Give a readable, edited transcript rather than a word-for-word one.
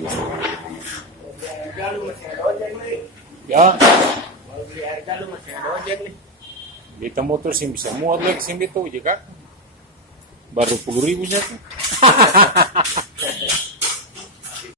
air galon masih ada ojek nih. Ya, Mau beli air galon masih ada ojek nih. dito motor sim bisa muat lagi sim itu aja kak. Baru 10.000 saja.